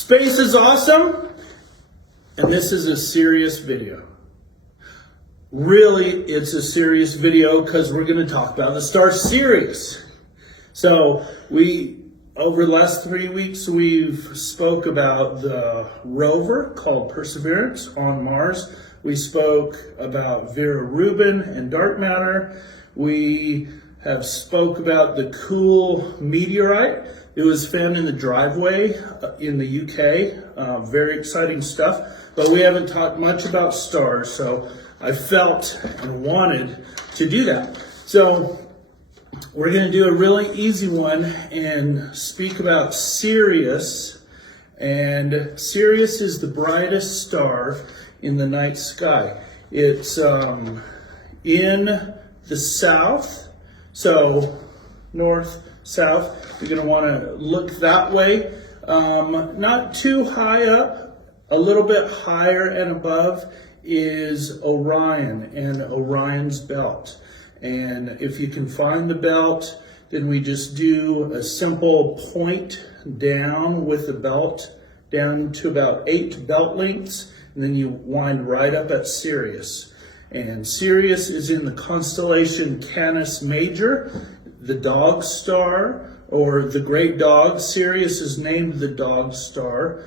Space is awesome, and this is a serious video. Really, it's a serious video because we're going to talk about the star Sirius. So over the last 3 weeks, we've spoke about the rover called Perseverance on Mars. We spoke about Vera Rubin and dark matter. We have spoke about the cool meteorite. It was found in the driveway in the UK. Very exciting stuff. But we haven't talked much about stars, so I felt and wanted to do that. So we're going to do a really easy one and speak about Sirius. And Sirius is the brightest star in the night sky. It's in the south, so north, south. You're going to want to look that way. Not too high up, a little bit higher and above is Orion and Orion's belt. And if you can find the belt, then we just do a simple point down with the belt down to about 8 belt lengths, and then you wind right up at Sirius. And Sirius is in the constellation Canis Major, the dog star, or the great dog. Sirius is named the dog star.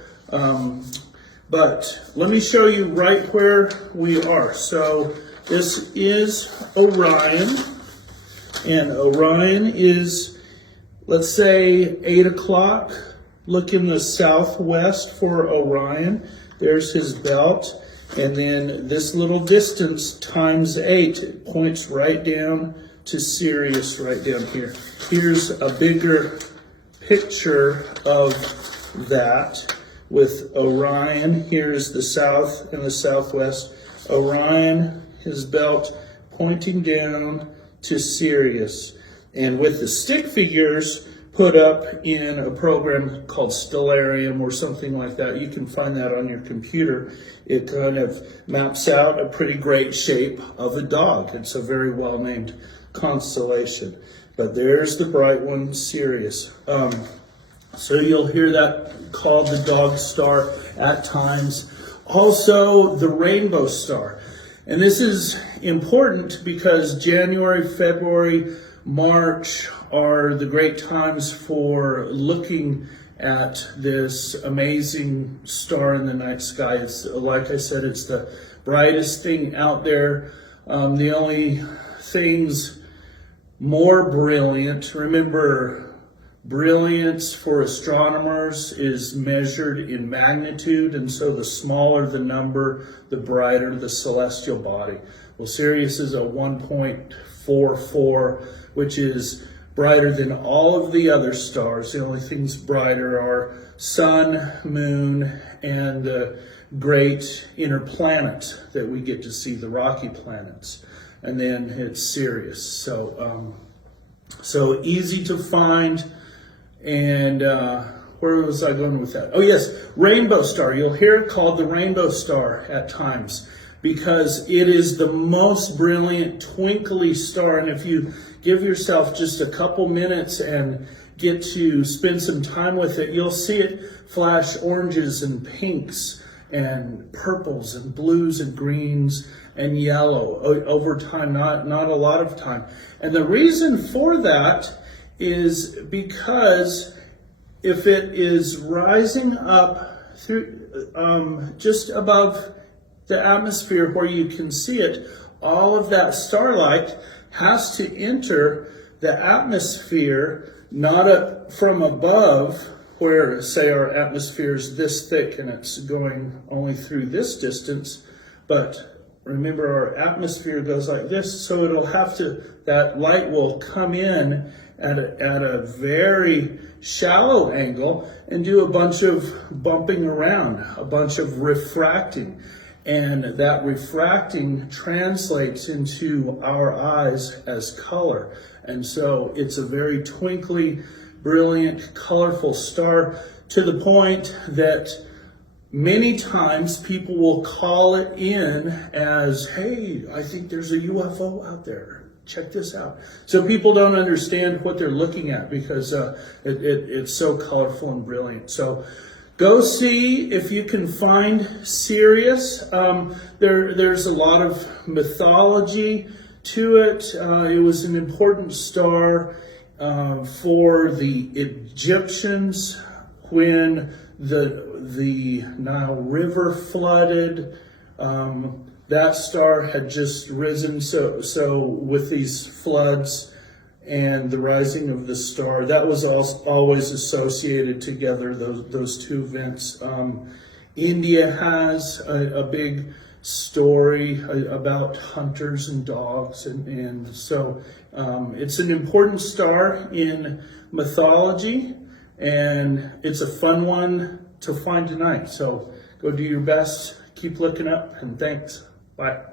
But let me show you right where we are. So this is Orion, and Orion is, let's say, 8 o'clock. Look in the southwest for Orion. There's his belt, and then this little distance times 8 it points right down to Sirius right down here. Here's a bigger picture of that with Orion. Here's the south and the southwest. Orion, his belt pointing down to Sirius. And with the stick figures put up in a program called Stellarium or something like that, you can find that on your computer. It kind of maps out a pretty great shape of a dog. It's a very well-named constellation. But there's the bright one, Sirius. So you'll hear that called the dog star at times. Also, the rainbow star. And this is important because January, February, March are the great times for looking at this amazing star in the night sky. It's, like I said, it's the brightest thing out there. The only things more brilliant, remember, brilliance for astronomers is measured in magnitude, and so the smaller the number, the brighter the celestial body. Well, Sirius is a 1.44, which is brighter than all of the other stars. The only things brighter are sun, moon, and the great inner planet that we get to see, the rocky planets. And then it's Sirius. So easy to find. And where was I going with that? Oh yes, rainbow star. You'll hear it called the rainbow star at times because it is the most brilliant twinkly star. And if you give yourself just a couple minutes and get to spend some time with it, you'll see it flash oranges and pinks and purples and blues and greens and yellow over time, not a lot of time. And the reason for that is because if it is rising up through just above the atmosphere where you can see it, all of that starlight has to enter the atmosphere, not from above, where, say, our atmosphere is this thick and it's going only through this distance, but remember our atmosphere goes like this, so it'll have to, that light will come in at a very shallow angle and do a bunch of bumping around, a bunch of refracting. And that refracting translates into our eyes as color. And so it's a very twinkly, brilliant, colorful star to the point that many times people will call it in as, hey, I think there's a UFO out there. Check this out. So people don't understand what they're looking at because it's so colorful and brilliant. So Go see if you can find Sirius. There's a lot of mythology to it. It was an important star for the Egyptians when the Nile River flooded. That star had just risen, so with these floods and the rising of the star, that was always associated together, those two events. India has a big story about hunters and dogs, and so it's an important star in mythology, and it's a fun one to find tonight. So go do your best, keep looking up, and thanks. Bye.